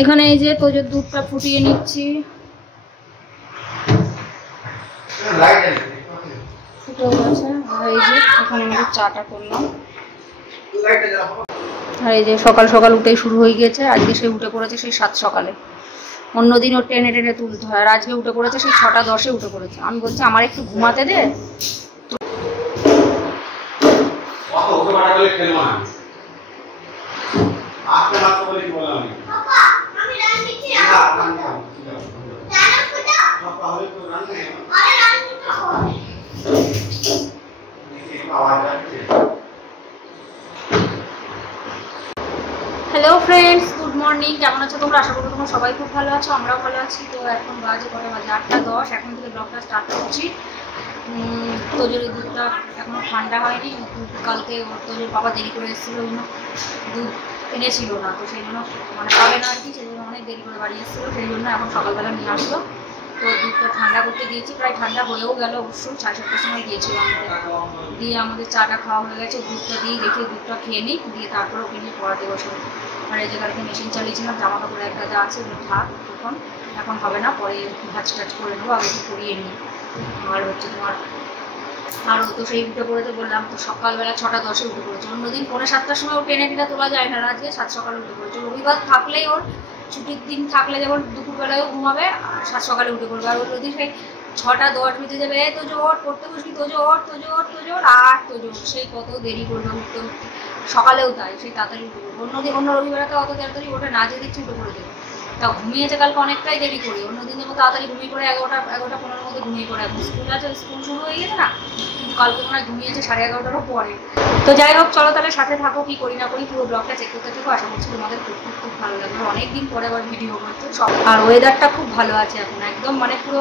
এখানে এই যে তোজের দুধটা ফুটিয়ে নিচ্ছি, ফুটেও গেছে। আর এই যে এখানে আমাদের চাটা করলাম। আর এই যে সকাল সকাল উঠেই শুরু হয়ে গেছে। আজকে সে উঠে পড়েছে সেই 7 সকালে, অন্যদিন ওর টেনে টেনে তুলতে হয়, আর আজকে উঠে পড়েছে সেই 6টা 10-এ উঠে পড়েছে। আমি বলছি আমার একটু ঘুমাতে দে। Hello friends, good morning. কেমন আছো তোমরা? আশা করি তোমরা সবাই খুব ভালো আছো, আমরাও ভালো আছি। তো এখন বাজে 8টা 10, এখন থেকে ব্লগটা স্টার্ট করছি। তোজের দুধটা এখনো ঠান্ডা হয়নি। কালকে তোজের বাবা দেরি করে এসেছিলো, ওই জন্য দুধ এনেছিল না, তো সেই জন্য মানে পাবে না আর কি, সেই জন্য অনেক দেরি করে বাড়ি এসেছিলো, সেই জন্য এখন সকালবেলা নিয়ে আসলো। তো দুধটা ঠান্ডা করতে দিয়েছি, প্রায় ঠান্ডা হয়েও গেল অবশ্য, 7:30-টার সময় দিয়েছিল আমাদের। দিয়ে আমাদের চাটা খাওয়া হয়ে গেছে, দুধটা দিয়ে রেখে দুধটা খেয়ে নিই, দিয়ে তারপরে ওকে নিয়ে পড়াতে বসবো। আর এই যে কালকে মেশিন চালিয়েছিলাম, জামা কাপড় এক গাদা আছে, ওগুলো থাক এখন হবে না, পরে ভাজ টাজ করে নেবো, আগে একটু করিয়ে নিই। আর হচ্ছে তোমার আরও তো সেই উঠে পড়েতে বললাম, তো সকালবেলা 6টা 10-এ উঠে পড়েছে। অন্যদিন 7:45-টার সময় ও টেনে টেনে তোলা যায় না, আজকে 7 সকালে উঠে পড়েছে। রবিবার থাকলেই ওর ছুটির দিন থাকলে যেমন দুপুরবেলায়ও ঘুমাবে, আর 7 সকালে উঠে পড়বে। আর ওর যদি সেই 6টা 10 বেজে যাবে, তো জোর পড়তে বসবি, তো জোর আর তো জোর, সেই কত দেরি করবে উঠতে উঠতে। সকালেও তাই, সেই তাড়াতাড়ি উঠে পড়বে। অন্য রবিবারে তো অত তাড়াতাড়ি ওঠে না, যে দেখছি উঠে পড়ে যাবে। তা ঘুমিয়েছে কালকে অনেকটাই দেরি করি, অন্যদিনের মতো তাড়াতাড়ি ঘুমিয়ে পড়ে 11টা 15-এর মধ্যে ঘুমিয়ে পড়ে। এখন স্কুল আছে, স্কুল শুরু হয়ে গেছে না, কিন্তু কালকে মনে হয় ঘুমিয়েছে 11:30-টারও পরে। তো যাই হোক, চলো তাহলে সাথে থাকো, কি করি না করি পুরো ব্লগটা চেক করতে থাকো। আশা করছি তোমাদের খুব খুব খুব ভালো লাগবে। অনেকদিন পরে আবার ভিডিও করতে সব। আর ওয়েদারটা খুব ভালো আছে এখন, একদম মানে পুরো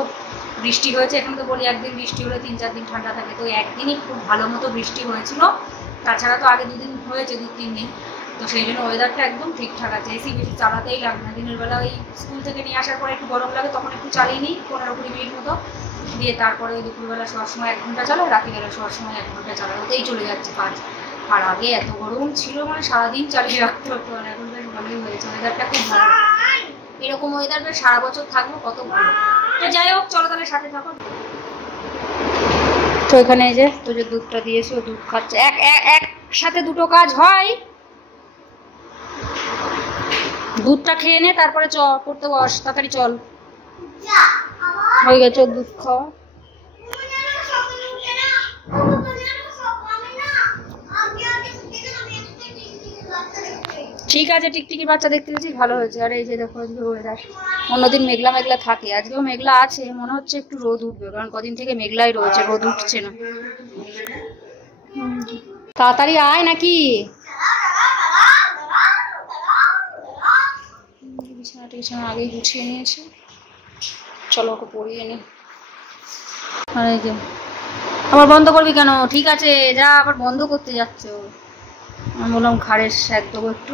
বৃষ্টি হয়েছে। এখন তো বলি একদিন বৃষ্টি হলে 3-4 দিন ঠান্ডা থাকে, তো একদিনই খুব ভালো মতো বৃষ্টি হয়েছিল, তাছাড়া তো আগে 2 দিন হয়েছে, 2-3 দিন। তো সেই জন্য ওয়েদারটা একদম ঠিকঠাক আছে। এসি বেশি চালাতেই লাগবে না। দিনের বেলা ওই স্কুল থেকে নিয়ে আসার পরে একটু গরম লাগে, তখন একটু চালিয়ে নিই 15-20 মিনিট মতো, দিয়ে তারপরে ওই দুপুরবেলা শোয়ার সময় 1 ঘন্টা চালায়, রাত্রিবেলা শোয়ার সময় 1 ঘন্টা চালায়, ওতেই চলে যাচ্ছে কাজ। আর আগে এত গরম ছিল, মানে সারাদিন চালিয়ে রাখতে হতো। মানে এখন বেশ ভালোই হয়েছে, ওয়েদারটা খুব ভালো। এরকম ওয়েদার বেশ সারা বছর থাকবো, কত ভালো। তো যাই হোক, চলো তাহলে সাথে থাকো। তো এখানে এই যে তোজের দুধটা দিয়েছি, ও দুধ খাচ্ছে। একসাথে দুটো কাজ হয়। দুধটা খেয়ে নে, তারপরে পড়তে বস, তাড়াতাড়ি চল। হয়ে গেছে দুধ খাওয়া। ঠিক আছে, টিকটিকির বাচ্চা দেখতে পেয়েছিস, ভালো হয়েছে। আর এই যে দেখো আজকে ওয়েদার, অন্যদিন মেঘলা মেঘলা থাকে, আজকেও মেঘলা আছে, মনে হচ্ছে একটু রোদ উঠবে, কারণ কদিন থেকে মেঘলাই রয়েছে, রোদ উঠছে না। তাড়াতাড়ি আয় নাকি। বিছানা আগেই গুছিয়ে নিয়েছি, চলো ওকে পড়িয়ে নি। আর এই যে আবার বন্ধ করবি কেন? ঠিক আছে যা, আবার বন্ধ করতে যাচ্ছে ও। আমি বললাম ঘাড়ের স্যাক দেবো একটু,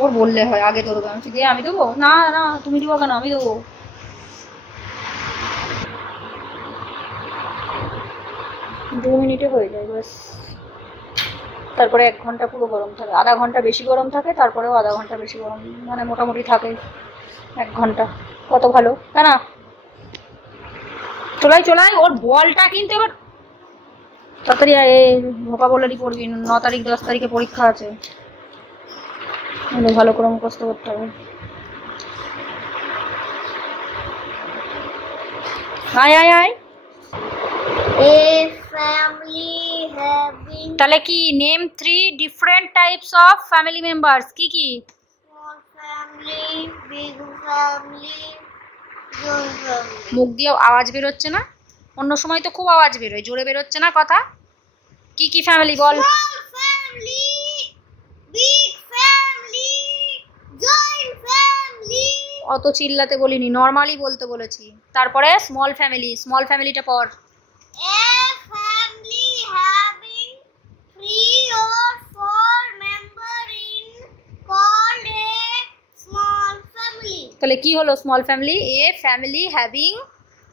ওর বললে হয়, আগে দেবো। আমি দিয়ে আমি দেবো না, না তুমি দেবো কেন, আমি দেবো। 2 মিনিটে হয়ে যায় ব্যাস। তারপরে 1 ঘন্টা পুরো গরম থাকে, আধা ঘন্টা বেশি গরম থাকে, তারপরেও আধা ঘন্টা বেশি গরম, মানে মোটামুটি থাকে 1 ঘন্টা। কত ভালো, তাই না? চলাই ওর বলটা কিন্তু এবার তাড়াতাড়ি ভোকাবুলারি পড়বি, 9 তারিখ 10 তারিখে পরীক্ষা আছে, ভালো করে মুখস্থ করতে হবে। আয় আয় আয়। তাহলে কি name 3 different types of family members, কি কি? মুখ দিয়ে আওয়াজ বেরোচ্ছে না, অন্য সময় তো খুব আওয়াজ বেরোয়, জোরে বেরোচ্ছে না কথা। কি কি ফ্যামিলি বল? অত চিল্লাতে বলিনি, নর্মালি বলতে বলেছি। তারপরে স্মল ফ্যামিলি, স্মল ফ্যামিলিটা পর। তাহলে কি হলো small family? A family having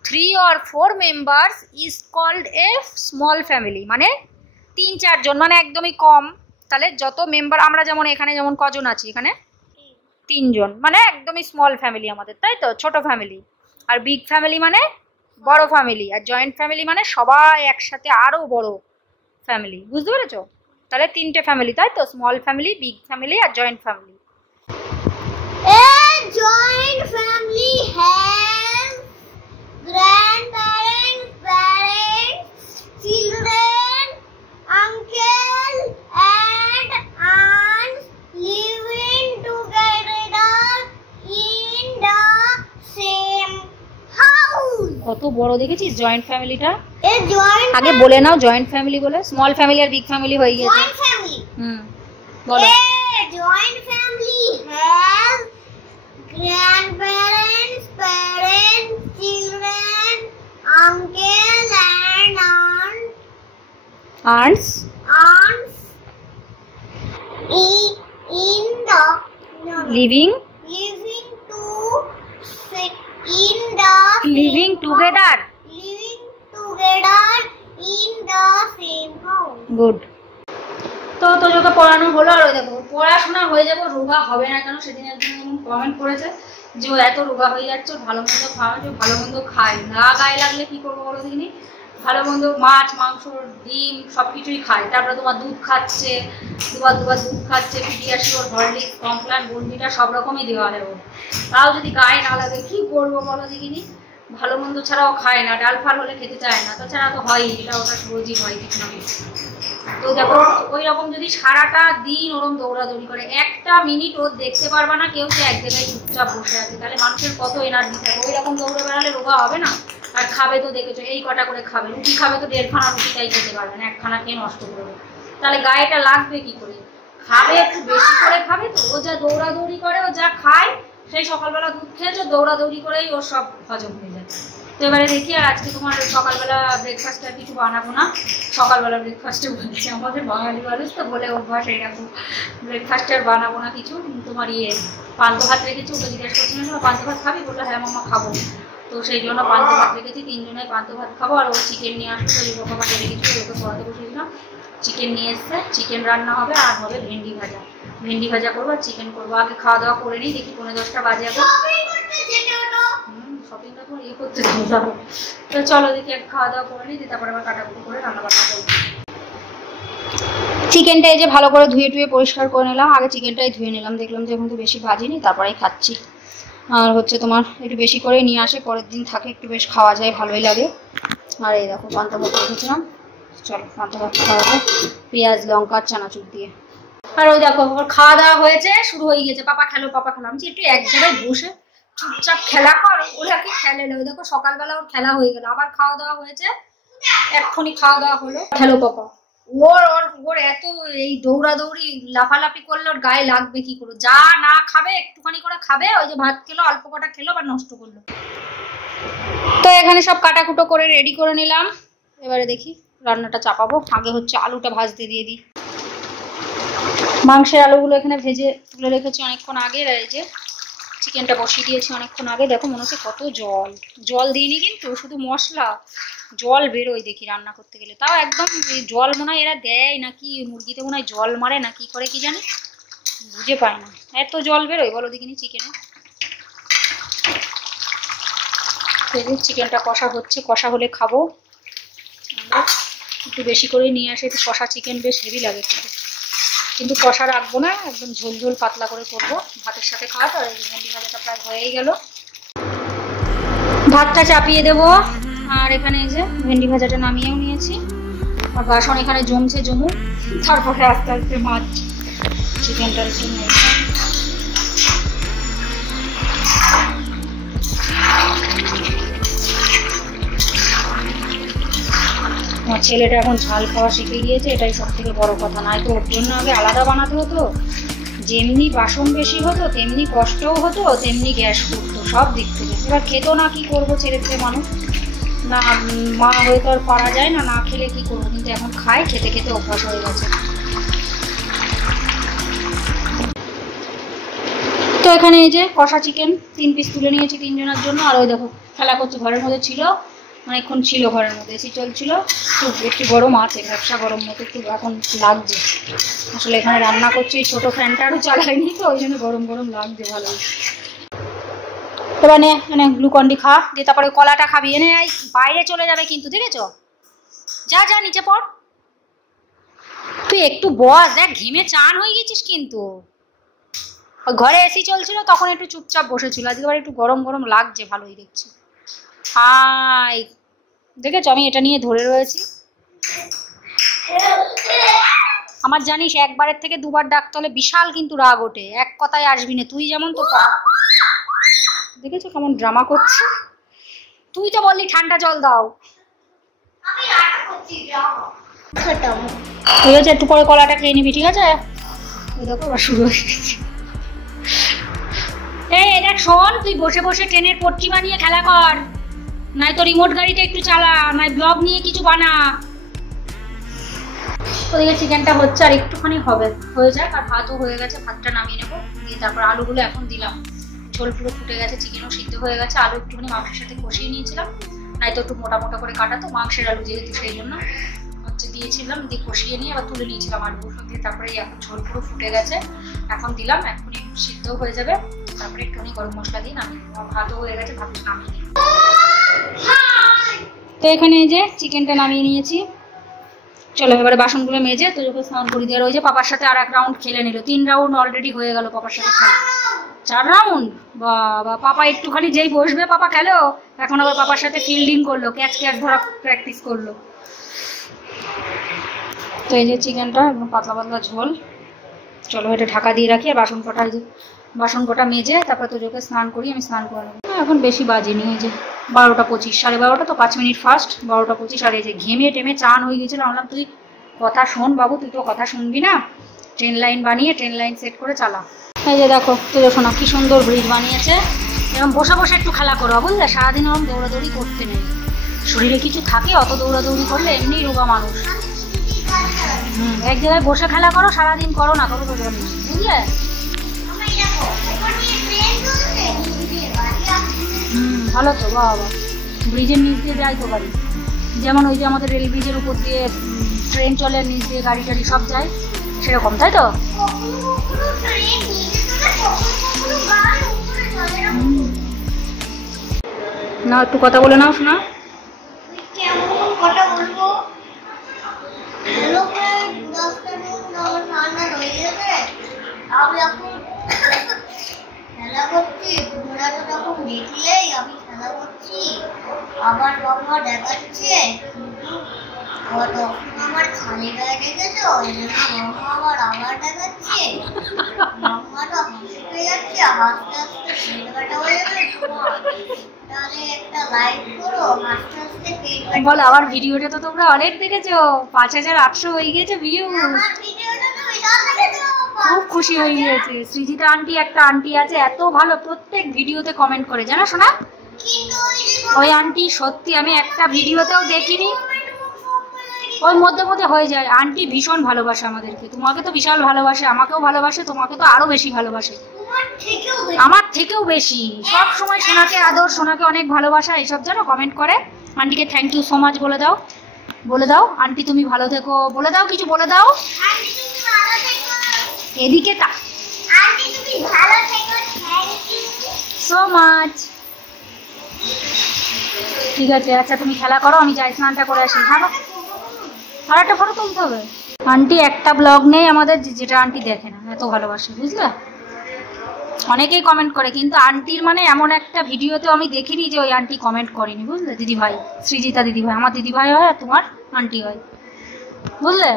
3 or 4 members is called a small family, মানে 3-4 জন, মানে একদমই কম। তাহলে যত মেম্বার আমরা, যেমন এখানে যেমন কজন আছি, এখানে তিনজন, মানে একদমই স্মল ফ্যামিলি আমাদের, তাই তো, ছোট ফ্যামিলি। আর বিগ ফ্যামিলি মানে বড় ফ্যামিলি, আর জয়েন্ট ফ্যামিলি মানে সবাই একসাথে আরো বড় ফ্যামিলি, বুঝতে পেরেছো? তাহলে তিনটে ফ্যামিলি, তাই তো, স্মল ফ্যামিলি, বিগ ফ্যামিলি আর joint family. A joint family has grandparents, parents, children, uncle and aunts living together in the same house. কত বড় দেখেছিস জয়েন্ট ফ্যামিলিটা? A joint আগে বলে নাও জয়েন্ট ফ্যামিলি বলে, স্মল ফ্যামিলি আর বিগ ফ্যামিলি হয়ে গেছে। joint family. বলো। A joint family has grandparents, parents, children, uncle and Aunts aunts in the living living together. living together in the same house. Good. তো তোজোকে পড়ানো হলো, আর ওই দেখো পড়াশোনা হয়ে যাবো, রোগা হবে না কেন? সেদিন একজন কমেন্ট করেছে যে ও এত রোগা হয়ে যাচ্ছে, ভালো মন্দ খাওয়া, যে ভালো মন্দ খায় না, গায়ে লাগলে কি করবো বলো দেখিনি? ভালো মন্দ মাছ মাংস ডিম সব কিছুই খায়, তারপরে তোমার দুধ খাচ্ছে, দুবার দুধ খাচ্ছে, পিডিয়াশিওর, হরলিক্স, কমপ্লান, বন্ডিটা সব রকমই দেওয়া হয় ওর, তাও যদি গায়ে না লাগে কি করবো বলো দেখিনি? ভালো মন্দ ছাড়াও খায় না, ডাল ফাল হলে খেতে চায় না, তাছাড়া তো হয়ই, এটা ওটা রোজই হয় কিছু না কিছু। তো দেখো ওই রকম যদি সারাটা দিন ওরকম দৌড়াদৌড়ি করে, একটা মিনিট ও দেখতে পারবা না কেউ যে এক জায়গায় চুপচাপ বসে আছে, তাহলে মানুষের কত এনার্জি থাকে। ওই রকম দৌড়ে বেড়ালে রোগা হবে না। আর খাবে তো দেখেছো এই কটা করে খাবে, রুটি খাবে তো 1.5খানা রুটিটাই খেতে পারবে না, 1খানা খেয়ে নষ্ট করবে, তাহলে গায়েটা লাগবে কি করে? খাবে একটু বেশি করে খাবে। তো ও যা দৌড়াদৌড়ি করে, ও যা খায়, সেই সকালবেলা দুধ খেয়েছো, দৌড়াদৌড়ি করেই ওর সব হজম হয়ে যায়। তো এবারে দেখি, আর আজকে তোমার সকালবেলা ব্রেকফাস্ট আর কিছু বানাবো না, সকালবেলা ব্রেকফাস্টে বলছি, আমাদের বাঙালি মানুষ তো বলে অভ্যাস এইরকম, ব্রেকফাস্ট আর বানাবো না কিছু। তোমার পান্তা ভাত রেখেছি, ওকে জিজ্ঞেস করছিলাম পান্তা ভাত খাবি, বললো হ্যাঁ মামা খাবো। তো সেই জন্য পান্তা ভাত রেখেছি, তিনজনে পান্তা ভাত খাবো। আর ও চিকেন নিয়ে আসলো, তো এই বোকা মাঠে রেখেছি, ওকে পড়াতে বসেছিলাম, চিকেন নিয়ে এসছে, চিকেন রান্না হবে, আর হবে ভেন্ডি ভাজা, ভেন্ডি ভাজা করবো আর চিকেন করবো। আগে খাওয়া দাওয়া করে নিই, দেখি 9:30 বাজে এখন। শপিংটা তোমার করতে যাবো, তো চলো দেখি এক খাওয়া দাওয়া করে নিই, তারপরে আবার কাটাকুটি করে রান্না বান্না করবো। চিকেনটা এই যে ভালো করে ধুয়ে টুয়ে পরিষ্কার করে নিলাম, আগে চিকেনটাই ধুয়ে নিলাম, দেখলাম যে এখন তো বেশি ভাজিনি, তারপরেই খাচ্ছি। আর হচ্ছে তোমার একটু বেশি করে নিয়ে আসে, পরের দিন থাকে, একটু বেশ খাওয়া যায়, ভালোই লাগে। আর এই দেখো পান্তা ভাত রেখেছিলাম, চলো পান্তা ভাত খাওয়া যায় পেঁয়াজ লঙ্কা চানাচুর দিয়ে। আর ওই দেখো খাওয়া দাওয়া হয়েছে, শুরু হয়ে গেছে, পাপা খেলো পাপা খেলো। আমি একটু এক জায়গায় বসে চুপচাপ খেলা কর, ওরা কি খেলে না? ওই দেখো সকালবেলা ওর খেলা হয়ে গেল, আবার খাওয়া দাওয়া হয়েছে, এক্ষুনি খাওয়া দাওয়া হলো, খেলো পাপা। ওর ওর ওর এত এই দৌড়াদৌড়ি লাফালাফি করলে ওর গায়ে লাগবে কি করে? যা না খাবে একটুখানি করে খাবে, ওই যে ভাত খেলো অল্প কটা খেলো বা নষ্ট করলো। তো এখানে সব কাটাকুটো করে রেডি করে নিলাম, এবারে দেখি রান্নাটা চাপাবো। আগে হচ্ছে আলুটা ভাজতে দিয়ে দিই, মাংসের আলুগুলো এখানে ভেজে তুলে রেখেছি অনেকক্ষণ আগে। এই যে চিকেনটা বসিয়ে দিয়েছি অনেকক্ষণ আগে, দেখো মনে হচ্ছে কত জল, জল দিইনি কিন্তু, শুধু মশলা, জল বেরোয় দেখি রান্না করতে গেলে, তাও একদম জল মনে হয় এরা দেয় নাকি, মুরগিতে মনে হয় জল মারে না কি করে কি জানি, বুঝে পাই না, এত জল বেরোয় বলো দেখিনি চিকেনে। চিকেনটা কষা হচ্ছে, কষা হলে খাবো, একটু বেশি করে নিয়ে আসে, একটু কষা চিকেন বেশ হেভি লাগে খেতে, কিন্তু কষা রাখবো না, একদম ঝোল ঝোল পাতলা করে করবো, ভাতের সাথে খাওয়া। তো ভেন্ডি ভাজাটা প্রায় হয়েই গেল, ভাতটা চাপিয়ে দেবো। আর এখানে এই যে ভেন্ডি ভাজাটা নামিয়েও নিয়েছি, আর বাসন এখানে জমছে জমুক, তারপরে আস্তে আস্তে মাছ চিকেনটা একটু নিয়েছি। আমার ছেলেটা এখন ঝাল খাওয়া শিখে গিয়েছে, এটাই সব থেকে বড় কথা, নয় তো ওর জন্য আগে আলাদা বানাতে হতো, যেমনি বাসন বেশি হতো তেমনি কষ্টও হতো, তেমনি গ্যাস করতো সব দিক থেকে। এবার খেত না, কি করবো, ছেড়ে ছেড়ে মানুষ না, মা হয়ে তো আর পারা যায় না, না খেলে কি করবো, কিন্তু এখন খাই, খেতে খেতে অভ্যাস হয়ে গেছে। তো এখানে এই যে কষা চিকেন 3 পিস তুলে নিয়েছি তিনজনের জন্য। আর ওই দেখো খেলা করছে, ঘরের মধ্যে ছিল, অনেকক্ষণ ছিল ঘরের মধ্যে, এসি চলছিল, একটু গরম আছে, ব্যবসা গরম মতো একটু এখন লাগছে। আসলে এখানে রান্না করছি, ছোট ফ্যানটা আরও চালাইনি তো, ওই জন্য গরম গরম লাগছে ভালোই। এবার মানে গ্লুকন্ডি খা, দিয়ে তারপরে কলাটা খাবি। এনে বাইরে চলে যাবে কিন্তু, দেখেছো? যা যা নিচে পড়, তুই একটু বস, দেখ ঘেমে চান হয়ে গেছিস কিন্তু। ঘরে এসি চলছিল তখন একটু চুপচাপ বসেছিল, আজকে আবার একটু গরম গরম লাগছে, ভালোই দেখছি। হাই, দেখেছো আমি এটা নিয়ে ধরে রয়েছি। আমার জানিস একবারের থেকে দুবার ডাকতে হলে বিশাল কিন্তু রাগ ওঠে, এক কথায় আসবি না তুই, যেমন তো দেখেছো কেমন ড্রামা করছে। তুই তো বললি ঠান্ডা জল দাও, ঠিক আছে একটু পরে কলাটা খেয়ে নিবি, ঠিক আছে? দেখো শুরু হয়ে গেছে। এই দেখ শোন, তুই বসে বসে ট্রেনের পট্টি বানিয়ে খেলা কর, নাই তো রিমোট গাড়িটা একটু চালা, নাই ব্লগ নিয়ে কিছু বানা। ওদিকে চিকেনটা হচ্ছে, আর একটুখানি হবে, হয়ে যাক। আর ভাতও হয়ে গেছে, ভাতটা নামিয়ে নেবো, দিয়ে তারপর আলুগুলো এখন দিলাম। ঝোল পুরো ফুটে গেছে, চিকেনও সিদ্ধ হয়ে গেছে, আলু একটুখানি মাংসের সাথে কষিয়ে নিয়েছিলাম, নাই তো একটু মোটা মোটা করে কাটা তো মাংসের আলু যেহেতু, সেই জন্য হচ্ছে দিয়েছিলাম, দিয়ে কষিয়ে নিয়ে আবার তুলে নিয়েছিলাম আলুগুলো দিয়ে। তারপরে এখন ঝোল পুরো ফুটে গেছে, এখন দিলাম, এখনই সিদ্ধ হয়ে যাবে, তারপরে একটুখানি গরম মশলা দিয়ে নামিয়ে নেবো। ভাতও হয়ে গেছে, ভাতটা নামিয়ে নিই। তো এখানে এই যে চিকেনটা নামিয়ে নিয়েছি, চলো এবারে বাসনগুলো মেজে তো যখন স্নান করে দিয়ে, ওই যে পাপার সাথে আর এক রাউন্ড খেলে নিল, 3 রাউন্ড অলরেডি হয়ে গেল পাপার সাথে খেলা। 4 রাউন্ড, বাবা পাপা একটুখানি যেই বসবে পাপা খেলো, এখন আবার পাপার সাথে ফিল্ডিং করলো, ক্যাচ ক্যাচ ধরা প্র্যাকটিস করলো। তো এই যে চিকেনটা একদম পাতলা পাতলা ঝোল, চলো এটা ঢাকা দিয়ে রাখি। আর বাসন কটা মেজে তারপর তোজোকে স্নান করি, আমি স্নান করে নেবো। এখন বেশি বাজেনি, এই যে 12টা 25, 12:30 তো 5 মিনিট ফার্স্ট, 12টা 25। আর এই যে ঘেমে টেমে চান হয়ে গেছিল, বললাম তুই কথা শোন বাবু, তুই তো কথা শুনবি না, ট্রেন লাইন বানিয়ে ট্রেন লাইন সেট করে চালা। এই যে দেখো তোজো শোনা কি সুন্দর ব্রিজ বানিয়েছে, এরকম বসে বসে একটু খেলা করো বুঝলে, সারাদিন ওরকম দৌড়াদৌড়ি করতে নেই, শরীরে কিছু থাকে, অত দৌড়াদৌড়ি করলে এমনি রোগা মানুষ। এক জায়গায় বসে খেলা করো, সারাদিন করো না, করো তো বুঝলে। ভালো তো, বাবা ব্রিজের নিচ দিয়ে যাই তো গাড়ি, যেমন ওই যে আমাদের রেল ব্রিজের উপর দিয়ে ট্রেন চলে, নিচ দিয়ে গাড়ি টাড়ি সব যায়, সেরকম তাই তো। না একটু কথা বলে নাও শোনা। কথা বলবো, আমি এখন খেলা করছি, তোমরা তো তখন দেখলেই আমি খেলা করছি, আবার বাবা দেখাচ্ছে, কিন্তু তখন আমার খালি গায়ে দেখেছো, ওই জন্য মাম্মা আবার দেখাচ্ছে, মাম্মাটা হাসি পেয়ে যাচ্ছে, হাসতে হাসতে পেট কাটা হয়ে যাবে। তাহলে একটা লাইক করো, হাসতে হাসতে পেট কাটা। বল আমার ভিডিওটা তো তোমরা অনেক দেখেছো, 5800 হয়ে গেছে ভিউ, আমার ভিডিওটা তো বিশাল দেখেছো, খুব খুশি হয়ে গিয়েছে। সৃজিতা আন্টি একটা আন্টি আছে, এত ভালো, প্রত্যেক ভিডিওতে কমেন্ট করে, জানো শোনা? ওই আন্টি সত্যি আমি একটা ভিডিওতেও দেখিনি, ওর মধ্যে মধ্যে হয়ে যায়। আন্টি ভীষণ ভালোবাসে আমাদেরকে, তোমাকে তো বিশাল ভালোবাসে, আমাকেও ভালোবাসে, তোমাকে তো আরো বেশি ভালোবাসে, আমার থেকেও বেশি। সব সময় সোনাকে আদর, সোনাকে অনেক ভালোবাসা, এইসব জানো কমেন্ট করে। আন্টিকে থ্যাংক ইউ সো মাচ বলে দাও, বলে দাও আন্টি তুমি ভালো থেকো, বলে দাও কিছু, বলে দাও। এদিকে তা আন্টি তুমি ভালো থেকো, থ্যাংক ইউ সো মাচ। ঠিক আছে, আচ্ছা তুমি খেলা করো, আমি যাই স্নানটা করে আসি। হ্যাঁ আর একটা ফটো তুলতে হবে। আন্টি একটা ব্লগ নেই আমাদের যেটা আন্টি দেখে না, এত ভালোবাসে বুঝলে। অনেকেই কমেন্ট করে, কিন্তু আন্টির মানে এমন একটা ভিডিওতে আমি দেখিনি যে ওই আন্টি কমেন্ট করেনি বুঝলে। দিদিভাই, সৃজিতা দিদিভাই, আমার দিদিভাই হয় আর তোমার আন্টি হয় বুঝলে।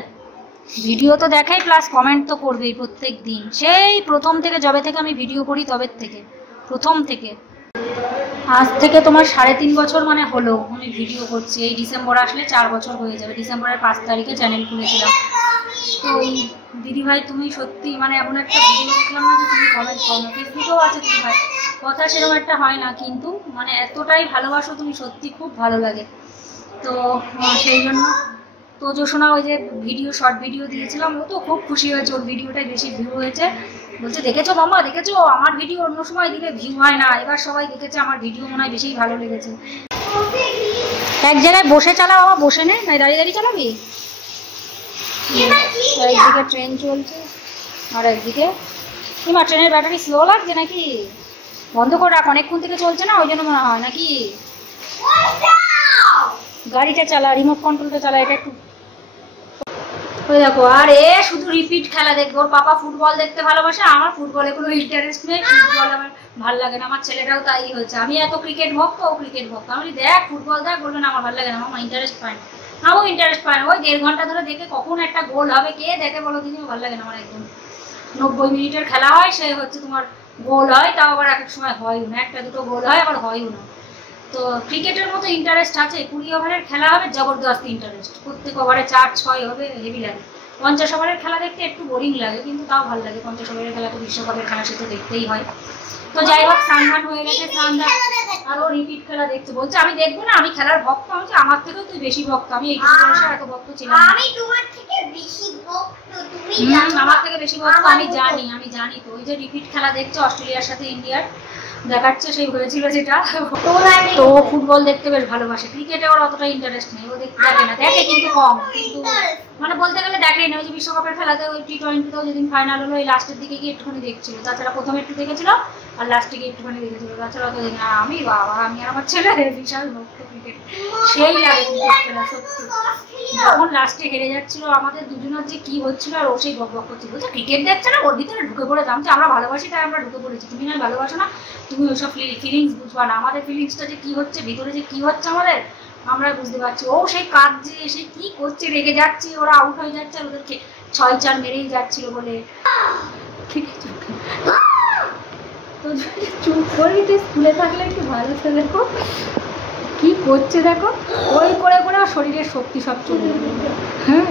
ভিডিও তো দেখাই, প্লাস কমেন্ট তো করবেই প্রত্যেক দিন, সেই প্রথম থেকে, যবে থেকে আমি ভিডিও করি তবে থেকে, প্রথম থেকে। আজ থেকে তোমার 3.5 বছর মানে হলো আমি ভিডিও করছি, এই ডিসেম্বর আসলে 4 বছর হয়ে যাবে। ডিসেম্বরের 5 তারিখে চ্যানেল খুলেছিলাম। তো দিদিভাই তুমি সত্যি মানে এমন একটা ভিডিও দেখলাম না যে তুমি কমেন্ট করো না, ফেসবুকেও আছে দিদিভাই, কথা সেরকম একটা হয় না, কিন্তু মানে এতটাই ভালোবাসো তুমি, সত্যি খুব ভালো লাগে। তো সেই জন্য তোজো শোনা ওই যে ভিডিও, শর্ট ভিডিও দিয়েছিলাম, ও তো খুব খুশি হয়েছে, ওর ভিডিওটাই বেশি ভিউ হয়েছে। বলছে দেখেছো মামা, দেখেছো আমার ভিডিও অন্য সময় দিলে ভিউ হয় না, এবার সবাই দেখেছে আমার ভিডিও, মনে হয় বেশি ভালো লেগেছে। এক জায়গায় বসে চালা বাবা, বসে নে, নাই দাঁড়িয়ে দাঁড়িয়ে চালাবি। একদিকে ট্রেন চলছে আর একদিকে কিমা ট্রেনের ব্যাটারি স্লো লাগছে নাকি? বন্ধ করে রাখ, অনেকক্ষণ থেকে চলছে না, ওই জন্য মনে হয় নাকি। গাড়িটা চালা, রিমোট কন্ট্রোলটা চালা, এটা একটু। ওই দেখো, আর এ শুধু রিপিট খেলা দেখবে। ওর পাপা ফুটবল দেখতে ভালোবাসে, আমার ফুটবলে কোনো ইন্টারেস্ট নেই, ফুটবল আমার ভালো লাগে না। আমার ছেলেটাও তাই হয়েছে, আমি এত ক্রিকেট ভক্ত, ও ক্রিকেট ভক্ত। আমি দেখ ফুটবল দেখ, বলবে না আমার ভালো লাগে না, আমার ইন্টারেস্ট পায় না। আমারও ইন্টারেস্ট পায় না। ওই 1.5 ঘন্টা ধরে দেখে কখন একটা গোল হবে কে দেখে বলো দিদি, ভালো লাগে না আমার একদম। 90 মিনিটের খেলা হয়, সে হচ্ছে তোমার গোল হয়, তাও আবার এক এক সময় হয়ও না, একটা দুটো গোল হয় আবার হয়ও না। তো ক্রিকেটের মতো ইন্টারেস্ট আছে, 20 ওভারের খেলা হবে, জবরদস্ত ইন্টারেস্ট। প্রত্যেক ওভারে 4-6 হবে, হেভি লাগে। 50 ওভারের খেলা দেখতে একটু বোরিং লাগে, কিন্তু তাও ভালো লাগে। 50 ওভারের খেলা তো বিশ্বকাপের খেলা, সে তো দেখতেই হয়। তো যাই হোক, স্নান হয়ে গেছে, স্নান আরো রিপিট খেলা দেখছে, বলছে আমি দেখবো না, আমি খেলার ভক্ত। আমি আমার থেকেও তুই বেশি ভক্ত, আমি এই এত ভক্ত ছিলাম। আমি তোমার থেকে বেশি ভক্ত, তুমি আমার থেকে বেশি ভক্ত, আমি জানি তো। ওই যে রিপিট খেলা দেখছে অস্ট্রেলিয়ার সাথে ইন্ডিয়ার, দেখাচ্ছে সেই হয়েছিল যেটা। তো ফুটবল দেখতে বেশ ভালোবাসে, ক্রিকেটে ওর অতটা ইন্টারেস্ট নেই, ও দেখতে দেখে না, দেখে কিন্তু কম, কিন্তু মানে বলতে গেলে দেখেই না। ওই যে বিশ্বকাপের খেলাতে ওই T20তেও যেদিন ফাইনাল হলো, এই লাস্টের দিকে গিয়ে একটুখানি দেখছিল, তাছাড়া প্রথমে একটু দেখেছিল আর লাস্টে গিয়ে একটুখানি দেখেছিল, তাছাড়া তো দেখি না। আমি বাবা, আমি আর আমার ছেলে বিশাল ভক্ত ক্রিকেট, সেই লাগে ক্রিকেট খেলা সত্যি। যখন লাস্টে হেরে যাচ্ছিল আমাদের দুজনের যে কি হচ্ছিল, আর ও সেই বক বক করছিল, বলছে ক্রিকেট দেখছে না, ওর ভিতরে ঢুকে পড়েছে। আমি আমরা ভালোবাসি তাই আমরা ঢুকে পড়েছি, তুমি না ভালোবাসো না, তুমি ওইসব ফিলিংস বুঝবা না। আমাদের ফিলিংসটা যে কি হচ্ছে ভিতরে, যে কি হচ্ছে আমাদের, আমরা বুঝতে পারছি। ও সেই কাঁদছে, সে কি করছে, রেগে যাচ্ছে, ওরা আউট হয়ে যাচ্ছে, আর ওদেরকে 6-4 মেরেই যাচ্ছিল বলে। ঠিক আছে, তো চুপ করবি, তুই স্কুলে থাকলে একটু ভালো হতো। দেখো কি করছে, দেখো ওই করে করে শরীরের শক্তি সব চলে যাবে। হ্যাঁ,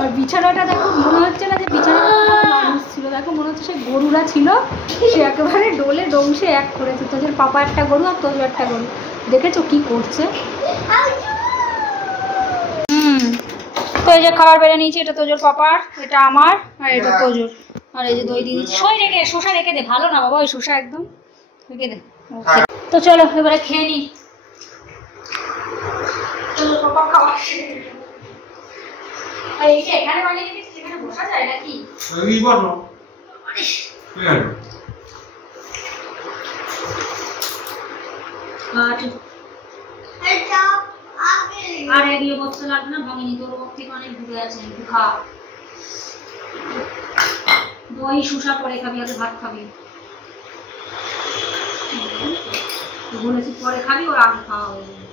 আর বিছানাটা দেখো, মনে হচ্ছে না যে বিছানাটা মানুষ ছিল, দেখো মনে হচ্ছে সেই গরুরা ছিল, সে একেবারে ডোলে ডংসে এক করেছে। তোদের পাপা একটা গরু আর তোদের একটা গরু, দেখেছো কি করছে। তো এই যে খাবার বেড়ে নিয়েছি, এটা তোজোর পাপার, এটা আমার, আর এটা তোজোর। আর এই যে দই দিয়ে দিচ্ছি, সই রেখে শসা রেখে দে, ভালো না বাবা ওই শসা, একদম রেখে দে। তো চলো এবারে খেয়ে নি। এখানে বানিয়ে দিচ্ছি, এখানে বসা যায় নাকি? আর এগিয়ে বসতে লাগবে না, ভাঙিনি, তোর ওর থেকে অনেক দূরে আছে, একটু খা। দই শসা পরে খাবি, আগে ভাত খাবি বলেছি, পরে খাবি, ওর আগে খাওয়া হয়ে যাবে।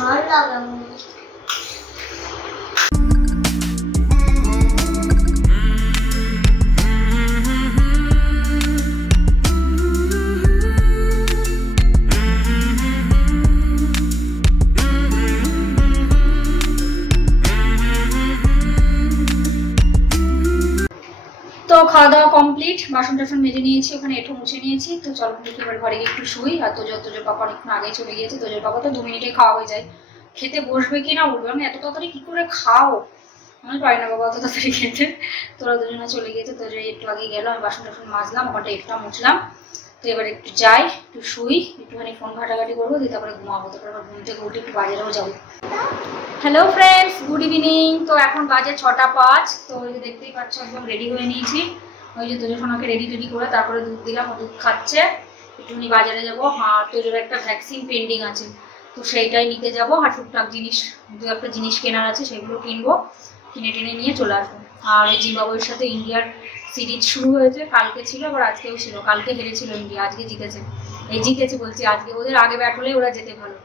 ভালো লাগে। তো খাওয়া দাওয়া কমপ্লিট, বাসন টাসন মেজে নিয়েছি, ওখানে এঁঠো মুছে নিয়েছি। তো চলো এবার ঘরে গিয়ে একটু শুই। আর তোজোর পাপা অনেকক্ষণ আগেই চলে গিয়েছে, তোজোর পাপা তো 2 মিনিটে খাওয়া হয়ে যায়। খেতে বসবে কি না উঠবে, আমি এত তাড়াতাড়ি কি করে খাও, আমি পারি না বাবা অত তাড়াতাড়ি খেতে। তোরা দুজনে চলে গিয়েছে, তোজো একটু আগে গেল, আমি বাসন টাসন মাজলাম, ওখানটা একটু মুছলাম। তো এবার একটু যাই, একটু শুই, একটুখানি ফোন ঘাটাঘাটি করবো, দিয়ে তারপরে ঘুমাবো। তারপরে আবার ঘুম থেকে উঠে একটু বাজারেও যাবো। Hello friends, good evening. তো এখন বাজে 6টা 5। তো ওই যে দেখতেই পাচ্ছ একদম রেডি হয়ে নিয়েছি। ওই যে তোজো সোনাকে রেডি করে তারপরে দুধ দিলাম, ও দুধ খাচ্ছে। একটুখানি বাজারে যাবো, আর তোজোর একটা ভ্যাকসিন পেন্ডিং আছে, তো সেইটাই নিতে যাবো। আর টুকটাক জিনিস, 2-1টা জিনিস কেনার আছে, সেগুলো কিনবো, কিনে টেনে নিয়ে চলে আসবো। আর এই জিম্বাবুয়ের সাথে ইন্ডিয়ার সিরিজ শুরু হয়েছে, কালকে ছিল আবার আজকেও ছিল। কালকে হেরেছিল ইন্ডিয়া, আজকে জিতেছে। এই জিতেছে বলছি, আজকে ওদের আগে ব্যাট হলেই ওরা যেতে ভালো।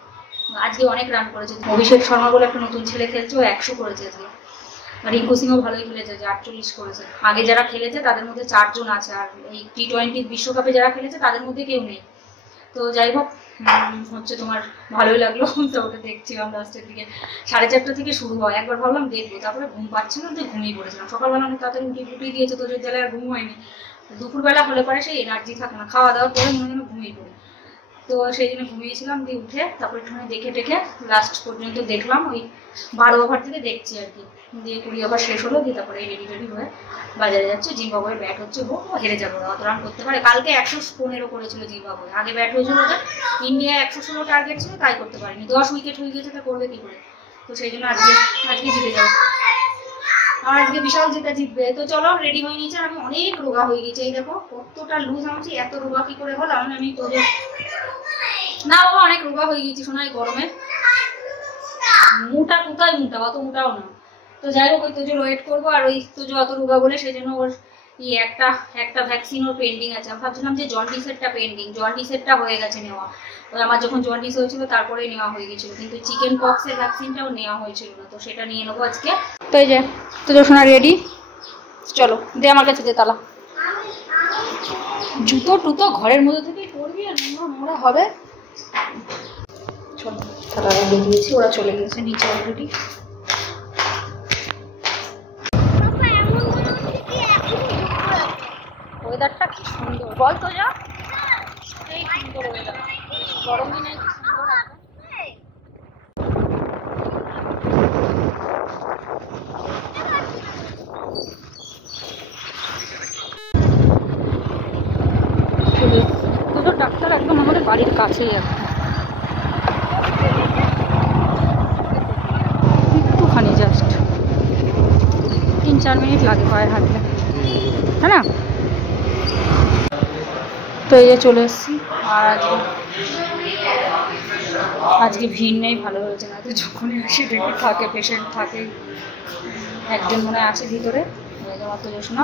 আজকে অনেক রান করেছে। অভিষেক শর্মা বলে একটা নতুন ছেলে খেলছে, ও 100 করেছে আজকে। আর রিঙ্কু সিংও ভালোই খেলেছে, যে 48 করেছে। আগে যারা খেলেছে তাদের মধ্যে 4 জন আছে, আর এই T20 বিশ্বকাপে যারা খেলেছে তাদের মধ্যে কেউ নেই। তো যাই হোক, হচ্ছে তোমার ভালোই লাগলো। তো ওটা দেখছিলাম লাস্টের দিকে, 4:30 থেকে শুরু হয়। একবার ভাবলাম দেখবো, তারপরে ঘুম পাচ্ছিল, তো ঘুমিয়ে পড়েছিলাম। সকালবেলা অনেক তাড়াতাড়ি উঠিয়ে দিয়েছে, তোদের জেলায় আর ঘুম হয়নি। দুপুরবেলা হলে পরে সেই এনার্জি থাকে না, খাওয়া দাওয়ার পরে মনে হয় ঘুমিয়ে পড়ি। তো সেই জন্য ঘুমিয়েছিলাম, দিয়ে উঠে তারপর একটুখানি দেখে টেখে লাস্ট পর্যন্ত দেখলাম, ওই 12 ওভার থেকে দেখছি আর কি, দিয়ে 20 ওভার শেষ হলো, দিয়ে তারপরে রেডি টেডি হয়ে বাজারে যাচ্ছে। জিম্বাবুয়ের ব্যাট হচ্ছে ও হেরে যাবে, অত রান করতে পারে। কালকে 115 করেছিল জিম্বাবুয়ে, আগে ব্যাট হয়েছিল ওদের, ইন্ডিয়া 116 টার্গেট ছিল, তাই করতে পারেনি, 10 উইকেট হয়ে গেছে, তা করবে কি করে। তো সেই জন্য আজকে জিতে যাবে, আমার আজকে বিশাল যেটা জিতবে। তো চলো রেডি হয়ে নিয়েছে, আমি অনেক রোগা হয়ে গেছি, এই দেখো কতটা লুজ হচ্ছে, এত রোগা কি করে হলাম আমি তোদের না বাবা, অনেক রোগা হয়ে গেছি শোনাই গরমে, মোটা কোথায় মোটা, অত মোটাও না। তো যাই হোক, ওই তোজোর ওয়েট করবো, আর ওই তোজো অত রোগা বলে সেই জন্য ওর একটা ভ্যাকসিন ওর পেন্ডিং আছে। আমি ভাবছিলাম যে জন্ডিসেরটা পেন্ডিং, জন্ডিসেরটা হয়ে গেছে নেওয়া, ওই আমার যখন জন্ডিস হয়েছিল তারপরে নেওয়া হয়ে গেছিল, কিন্তু চিকেন পক্সের ভ্যাকসিনটাও নেওয়া হয়েছিল না, তো সেটা নিয়ে নেবো আজকে। তো এই যে তোজো শোনা রেডি, চলো দে আমার কাছে দে তালা, জুতো টুতো ঘরের মধ্যে থেকেই করবি আর নোংরা হবে। চলো তালা রেডি দিয়েছি, ওরা চলে গেছে নিচে অলরেডি। ওয়েদারটা কি সুন্দর বল তো, যা সেই সুন্দর ওয়েদার, গরমে নেই কি সুন্দর দুটো ডাক্তার একদম আমাদের বাড়ির কাছেই, একটুখানি জাস্ট 3-4 মিনিট লাগে পায়ে হাঁটলে, তাই না? তো এই যে চলে এসেছি, আর আজকে ভিড় নেই, ভালো হয়েছে, না তো যখনই আসি দেখি থাকে পেশেন্ট থাকে, একজন মনে আছে ভিতরে, আমার তো শোনা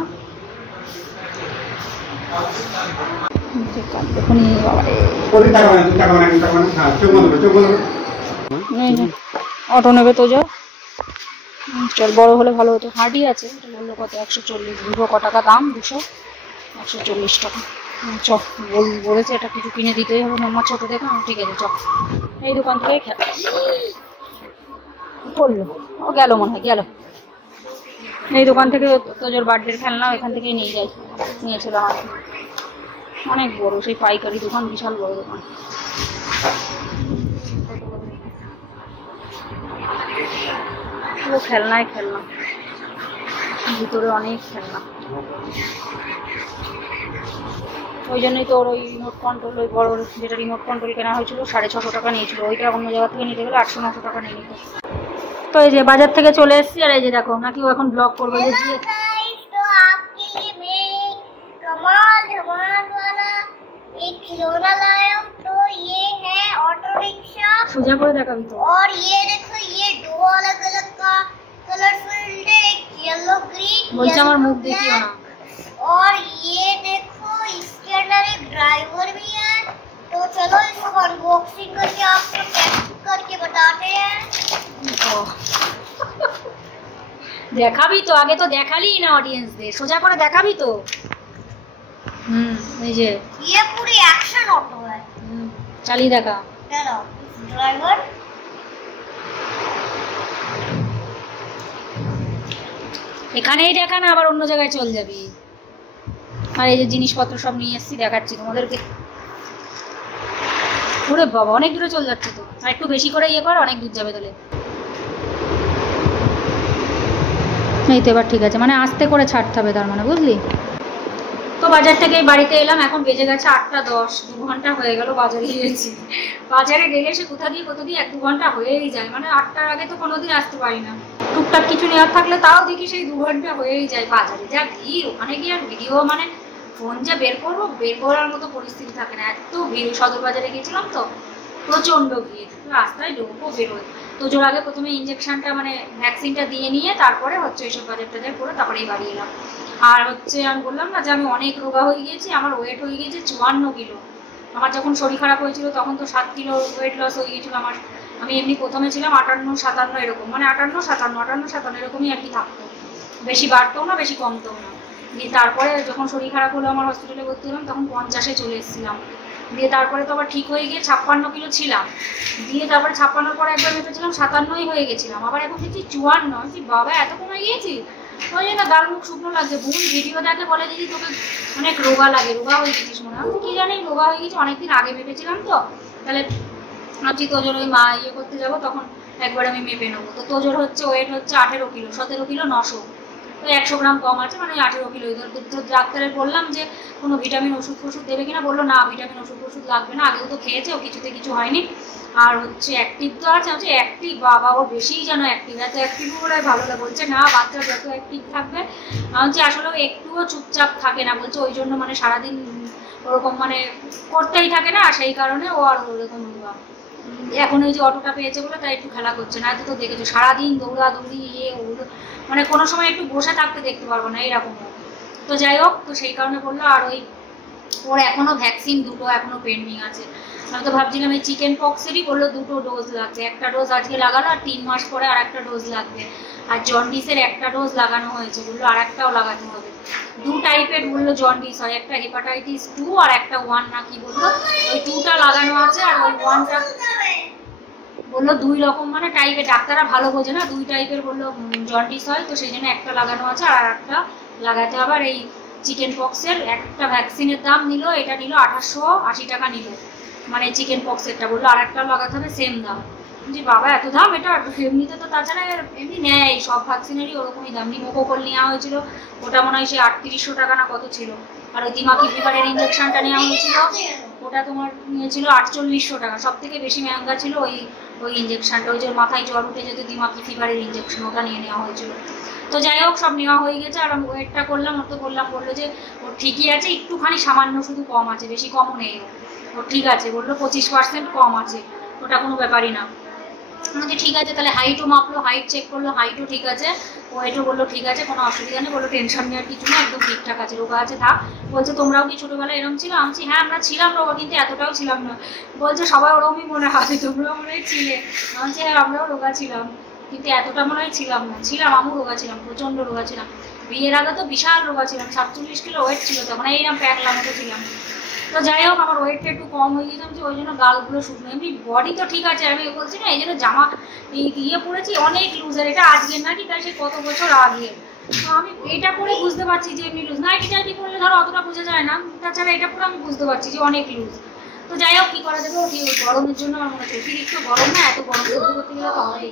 অটো নেবে তো, যা চল, বড় হলে ভালো হতো। হার্ডি আছে, বললো কত 140, ভিভো ক টাকা দাম, 240 টাকা। চ বলেছে এটা কিছু কিনে দিতেই হবে, মাম্মা ছোট দেখো, ঠিক আছে চ, এই দোকান থেকে খেলা করলো, ও গেল মনে হয়, গেল এই দোকান থেকে, তোজোর বার্থডের খেলনা এখান থেকেই নিয়েছিলাম আর কি, অনেক বড় সেই পাইকারি দোকান, বিশাল বড় দোকান। ও খেলনায় খেলনা, ভিতরে অনেক খেলনা, ওই জন্যই তো ওর ওই রিমোট কন্ট্রোল, ওই বড় যেটা রিমোট কন্ট্রোল কেনা হয়েছিল 650 টাকা নিয়েছিল, ওইটা অন্য জায়গা থেকে নিতে গেলে 800-900 টাকা নিয়ে নিত। তো এই যে বাজার থেকে চলে এসেছি, আর এই যে দেখো নাকি ও এখন ব্লগ করবে, যে সোজা করে দেখাবি তো, और ये देखो ये दो अलग-अलग का कलर फील्ड है, येलो ग्रीन, বলছে আমার মুখ দেখিও না, और ये देखो इसके अंदर एक ड्राइवर भी है। तो चलो इसको अनबॉक्सिंग करके आपको टेस्ट करके बताते हैं। দেখাবি তো, আগে তো দেখালি না অডিয়েন্সদের, সোজা করে দেখাবি তো। এই যে ये पूरी एक्शन ऑटो है, চালিয়ে দেখা, चलो ड्राइवर এখানেই দেখা না, আবার অন্য জায়গায় চল যাবি। আর এই যে জিনিসপত্র সব নিয়ে এসেছি, দেখাচ্ছি তোমাদেরকে। ওরে বাবা অনেক দূরে চলে যাচ্ছে তো, আর একটু বেশি করে ইয়ে কর, অনেক দূর যাবে তাহলে। এই তো এবার ঠিক আছে, মানে আস্তে করে ছাড়তে হবে তার মানে, বুঝলি? তো বাজার থেকে বাড়িতে এলাম, এখন বেজে গেছে 8টা 10, 2 ঘন্টা হয়ে গেল বাজারে গিয়েছি। বাজারে গেলে সে কোথা দিয়ে 1 ঘন্টা হয়েই যায়, মানে 8টার আগে তো কোনোদিন আসতে পারি না। টুকটাক কিছু নেওয়ার থাকলে তাও দেখি সেই 2 ঘন্টা হয়েই যায়। বাজারে যা ভিড়, ওখানে গিয়ে আর ভিডিও মানে ফোন যা বের করবো, বের করার মতো পরিস্থিতি থাকে না, এত ভিড়। সদর বাজারে গেছিলাম তো, প্রচণ্ড ভিড়, রাস্তায় লোকও বেরোয়। তো জোর আগে প্রথমে ইঞ্জেকশনটা মানে ভ্যাকসিনটা দিয়ে নিয়ে তারপরে হচ্ছে এইসব বাজার টাজার করে তারপরেই বাড়ি এলাম। আর হচ্ছে আমি বললাম না যে আমি অনেক রোগা হয়ে গিয়েছি, আমার ওয়েট হয়ে গিয়েছে 54 কিলো। আমার যখন শরীর খারাপ হয়েছিল তখন তো 7 কিলো ওয়েট লস হয়ে গিয়েছিল আমার। আমি এমনি প্রথমে ছিলাম 58-57 এরকম, মানে 58-57 এরকমই আর কি থাকতো, বেশি বাড়তেও না বেশি কমতেও না। দিয়ে তারপরে যখন শরীর খারাপ হলো, আমার হসপিটালে ভর্তি হলাম, তখন 50-এ চলে এসেছিলাম। দিয়ে তারপরে তো আবার ঠিক হয়ে গিয়ে 56 কিলো ছিলাম। দিয়ে তারপরে 56-র পরে একবার ভেবেছিলাম 57ই হয়ে গেছিলাম, আবার এখন দেখছি 54। বাবা এত কমে গিয়েছি। ওই জন্য গাল মুখ শুকনো লাগছে। বোন ভিডিও দেখে বলে দিদি তোকে অনেক রোগা লাগে, রোগা হয়ে গেছিস মনে হয়। কি জানি রোগা হয়ে গেছি, অনেকদিন আগে ভেবেছিলাম তো, তাহলে ভাবছি তোজোর ওই মা ইয়ে করতে যাবো তখন একবার আমি মেপে নেবো। তো তোজোর হচ্ছে ওয়েট হচ্ছে 18 কিলো, 17 কিলো 900, ওই 100 গ্রাম কম আছে, মানে 18 কিলো। ডাক্তারের বললাম যে কোনো ভিটামিন ওষুধ ফষুধ দেবে কিনা, বললো না ভিটামিন ওষুধ ফষুধ লাগবে না, আগেও তো খেয়েছে, ও কিছুতে কিছু হয়নি। আর হচ্ছে অ্যাক্টিভ তো আছে, হচ্ছে অ্যাক্টিভ, বাবা ও বেশিই যেন অ্যাক্টিভ, এত অ্যাক্টিভ বলে ভালো লাগে। বলছে না বাচ্চা যত অ্যাক্টিভ থাকবে, হচ্ছে আসলে একটুও চুপচাপ থাকে না, বলছে ওই জন্য মানে সারাদিন ওরকম মানে করতেই থাকে না, সেই কারণে ও আর ওরকম এখন ওই যে অটোটা পেয়েছে বলে তাই একটু খেলা করছে, না তো দেখেছো সারাদিন দৌড়াদৌড়ি ইয়ে ওগুলো, মানে কোনো সময় একটু বসে থাকতে দেখতে পারবো না এরকম। তো যাই হোক, তো সেই কারণে বললো। আর ওই ওর এখনো ভ্যাকসিন 2টো এখনো পেন্ডিং আছে। আমি তো ভাবছিলাম এই চিকেন পক্সেরই, বললো 2টো ডোজ লাগবে, একটা ডোজ আজকে লাগালো আর 3 মাস পরে আর একটা ডোজ লাগবে। আর জন্ডিসের একটা ডোজ লাগানো হয়েছে, বললো আর একটাও লাগাতে হবে। 2 টাইপের বললো জন্ডিস হয়, একটা হেপাটাইটিস 2 আর একটা 1 না কি বললো, ওই 2টা লাগানো আছে। আর ওই 1টা বললো 2 রকম মানে টাইপের, ডাক্তাররা ভালো বোঝে না, 2 টাইপের বললো জন্ডিস হয়, তো সেই জন্য একটা লাগানো আছে আর একটা লাগাতে হবে। আর এই চিকেন পক্সের একটা ভ্যাকসিনের দাম নিল, এটা নিল 2880 টাকা নিল, মানে চিকেন পক্সেরটা, বললো আর একটা লাগাতে হবে সেম দাম। যে বাবা এত দাম, এটা এমনিতে তো তাছাড়া এমনি নেয় সব ভ্যাকসিনেরই ওরকমই দাম। নিমোকোকল নেওয়া হয়েছিল, ওটা মনে হয় সে 3800 টাকা না কত ছিল। আর ওই দিমাকি ফিভারের ইঞ্জেকশনটা নেওয়া হয়েছিল, ওটা তোমার নিয়েছিল 4800 টাকা। সব থেকে বেশি মেহাঙ্গা ছিল ওই ইঞ্জেকশনটা, ওই যে মাথায় জ্বর উঠে যেত দিমাকি ফিভারের ইঞ্জেকশন, ওটা নিয়ে নেওয়া হয়েছিল। তো যাই হোক সব নেওয়া হয়ে গেছে। আর আমি ওয়েটটা করলাম, ওর তো বললাম, বললো যে ওর ঠিকই আছে, একটুখানি সামান্য শুধু কম আছে, বেশি কমও নেই, ওর ঠিক আছে, বললো 25% কম আছে, ওটা কোনো ব্যাপারই না। বলছি ঠিক আছে, তাহলে হাইটও মাপলো, হাইট চেক করলো, হাইটও ঠিক আছে, ওয়েটও বললো ঠিক আছে, কোনো অসুবিধা নেই, বললো টেনশন নেওয়ার কিছু না, একদম ঠিকঠাক আছে, রোগা আছে থাক। বলছে তোমরাও কি ছোটোবেলায় এরকম ছিল? আমি বলছি হ্যাঁ আমরা ছিলাম রোগা, কিন্তু এতটাও ছিলাম না। বলছে সবাই ওরকমই মনে হয়, তোমরাও মনে হয় ছিলে। আমি বলছি হ্যাঁ আমরাও রোগা ছিলাম, কিন্তু এতটা মনে হয় ছিলাম না। ছিলাম, আমিও রোগা ছিলাম, প্রচণ্ড রোগা ছিলাম। বিয়ের আগে তো বিশাল রোগা ছিলাম, 47 কিলো ওয়েট ছিল তখন, এইরকম প্যাকলাম মতো ছিলাম। তো যাই হোক আমার ওয়েটটা একটু কম হয়ে গেছিলাম, যে ওই জন্য গালগুলো শুকনো, এমনি বডি তো ঠিক আছে। আমি বলছি না এই জন্য জামা ইয়ে পরেছি অনেক লুজের, এটা আজকের নাকি তাই সে কত বছর আগে। তো আমি এটা পরে বুঝতে পারছি যে এমনি লুজ, নাইটি টাইটি পরলে ধরো অতটা বোঝা যায় না, তাছাড়া এটা পরে আমি বুঝতে পারছি যে অনেক লুজ। তো যাই হোক কী করা যাবে, গরমের জন্য আমার মনে হচ্ছে অতিরিক্ত গরম না, এত গরম সহ্য করতে গেলে তো হবেই,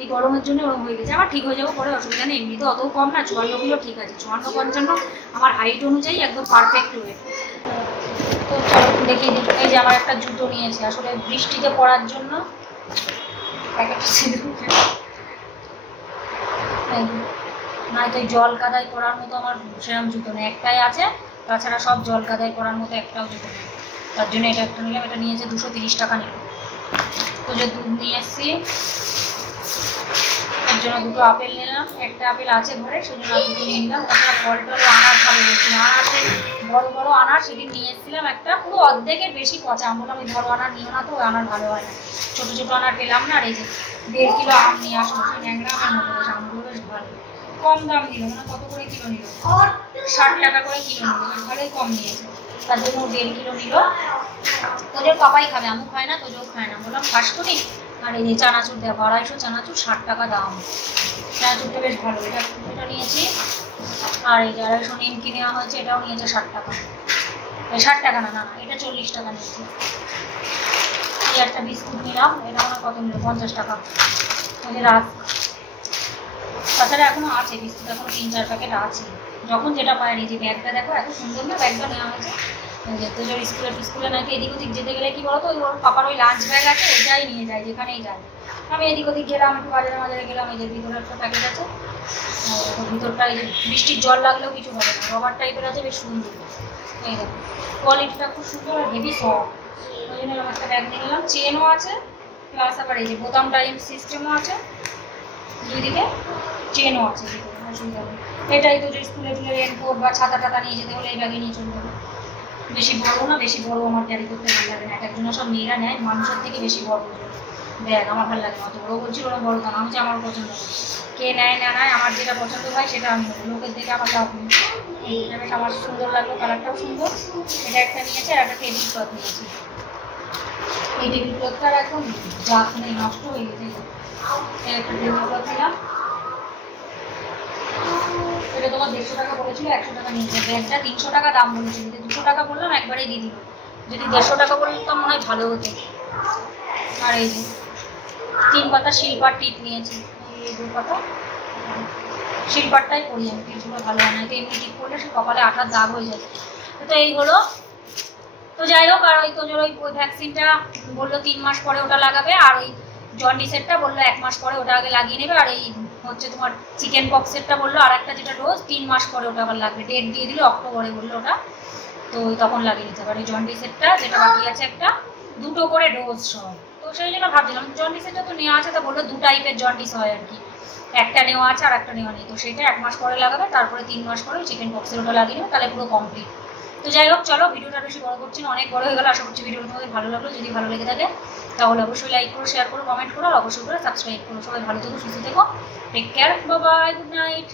এই গরমের জন্য ওরকম হয়ে গেছে। আবার ঠিক হয়ে যাবো পরে, অসুবিধা নেই, এমনিতে অত কম না, 54 কিলো ঠিক আছে, 54-55 আমার হাইট অনুযায়ী একদম পারফেক্ট ওয়েট। তো চলো দেখিয়ে দিই, এই যে আমার একটা জুতো নিয়েছি, আসলে বৃষ্টিতে পরার জন্য নয়তো জল কাদায় পরার মতো আমার সেরকম জুতো নেই, একটাই আছে, তাছাড়া সব জল কাদায় পরার মতো একটাও জুতো নেই, তার জন্য এটা একটা নিলাম। এটা নিয়েছে 230 টাকা নিল। তো যে দুধ নিয়ে এসছি, এর জন্য 2টো আপেল নিলাম, একটা আপেল আছে ঘরে সেই জন্য আপেল নিয়ে নিলাম। তাছাড়া ফল টল আনার খাবে বলছিলাম, আনারসে বড় বড় আনার সেদিন নিয়ে এসেছিলাম, একটা পুরো অর্ধেকের বেশি পচা। আমি বললাম ওই বড় আনার নিও না, তো আনার ভালো হয় না, ছোটো ছোটো আনার পেলাম না। আর এই যে 1.5 কিলো আম নিয়ে আসলো, ন্যাংরা আমের মতো বেশ, আমগুলো বেশ ভালো, কম দাম নিল, মানে কত করে কিলো নিল, 60 টাকা করে কিলো নিল, বেশ ভালোই কম নিয়েছে, তার জন্য 1.5 কিলো নিল। তোদের পাপাই খাবে, আমও খায় না, তোজও খায় না, বললাম খাস করি। আর এই যে চানাচুর দেখো, 250 চানাচুর, 60 টাকা দাম, চানাচুরটা বেশ ভালো, এটা নিয়েছি। আর এই যে 250 নিমকি নেওয়া হয়েছে, এটাও নিয়েছে 60 টাকা, 60 টাকা না, এটা 40 টাকা নিয়েছে। এই একটা বিস্কুট নিলাম, এটা আমার কত নিল, 50 টাকা। ওই যে রাত, তাছাড়া এখনো আছে বিস্কুট, এখনো 3-4 প্যাকেট আছে, যখন যেটা পায়। এই যে ব্যাগটা দেখো এত সুন্দর না, ব্যাগটা নেওয়া হয়েছে। তোজোর স্কুলে নাকি এদিক ওদিক যেতে গেলে কি বলতো, ওই ওর পাপার ওই লাঞ্চ ব্যাগ আছে, এটাই নিয়ে যায় যেখানেই যায়। আমি এদিক ওদিক গেলাম, একটু বাজারে গেলাম, এই যে ভিতরে একটা প্যাকেট আছে, ভিতরটা এই যে বৃষ্টির জল লাগলেও কিছু হবে না, রবার টাইপের আছে, বেশ সুন্দর। এই দেখো কোয়ালিটিটা খুব সুন্দর আর হেভি সফট, ওই জন্য এরকম একটা ব্যাগ নিয়ে নিলাম। চেনও আছে, প্লাস আবার এই যে বোতাম টাইপ সিস্টেমও আছে, দুদিকে চেনও আছে, অসুবিধা নেই। এটাই তো যে স্কুলে টুলে রেনকোট বা ছাতা টাতা নিয়ে যেতে হলে এই ব্যাগে নিয়ে চলে যাবে। বেশি বড় না, বেশি বড় আমার ক্যারি করতে ভালো লাগে না, এক একজনের সব মেয়েরা নেয় মানুষের থেকে বেশি বড় ব্যাগ, আমার ভালো লাগে না, অত বড় বলছি ওরা বড় কেন, আমি আমার পছন্দ, কে নেয় না নেয়, আমার যেটা পছন্দ হয় সেটা আমি লোকের দেখে আমার লাভ নেই। এইটা বেশ আমার সুন্দর লাগলো, কালারটাও সুন্দর। এটা একটা নিয়েছে, আর একটা টেবিল ক্লথ নিয়েছি, এই টেবিল ক্লথটার একদম জাত নেই, নষ্ট হয়ে গেছে। একটা টেবিল ক্লথ নিলাম, এটা তোমার 150 টাকা বলেছিল, 100 টাকা নিয়েছে। ব্যাগটা 300 টাকা দাম বলেছিল, 200 টাকা বললাম একবারে দিয়ে দিল। যদি 150 টাকা বলতাম মনে হয় ভালো হতো। আর এই যে 3 পাতা শিলপাট টিপ নিয়েছি, এই 2 পাতা শিলপাটটাই করি আমি, টিপগুলো ভালো হয় না, তো এমনি টিপ করলে সে কপালে আঠার দাগ হয়ে যায়। তো এই হলো। তো যাই হোক, আর ওই তোজোর ওই ভ্যাকসিনটা বললো 3 মাস পরে ওটা লাগাবে, আর ওই জন্ডিসেরটা বললো 1 মাস পরে ওটা আগে লাগিয়ে নেবে, আর এই হচ্ছে তোমার চিকেন পক্সেরটা বললো আর একটা যেটা ডোজ 3 মাস পরে ওটা আবার লাগবে। ডেট দিয়ে দিল অক্টোবরে বললো ওটা, তো তখন লাগিয়ে নিতে পারে। জন্ডিসেরটা যেটা বাকি আছে একটা, 2টো করে ডোজ সহ। তো সেই জন্য ভাবছিলাম জন্ডিসেরটা তো নেওয়া আছে, তা বললো 2 টাইপের জন্ডিস হয় আর কি, একটা নেওয়া আছে আর একটা নেওয়া নেই। তো সেটা 1 মাস পরে লাগাবে, তারপরে 3 মাস পরে চিকেন পক্সের ওটা লাগিয়ে নেবে, তাহলে পুরো কমপ্লিট। তো যাই হোক, চলো ভিডিওটা বেশি বড় করছি না, অনেক বড় হয়ে গেল। আশা করছি ভিডিওটা তোমাদের ভালো লাগলো। যদি ভালো লেগে থাকে তাহলে অবশ্যই লাইক করো, শেয়ার করো, কমেন্ট করো, আর অবশ্যই করে সাবস্ক্রাইব করো। সবাই ভালো থেকো, সুস্থ থেকো, take care, bye bye, good night.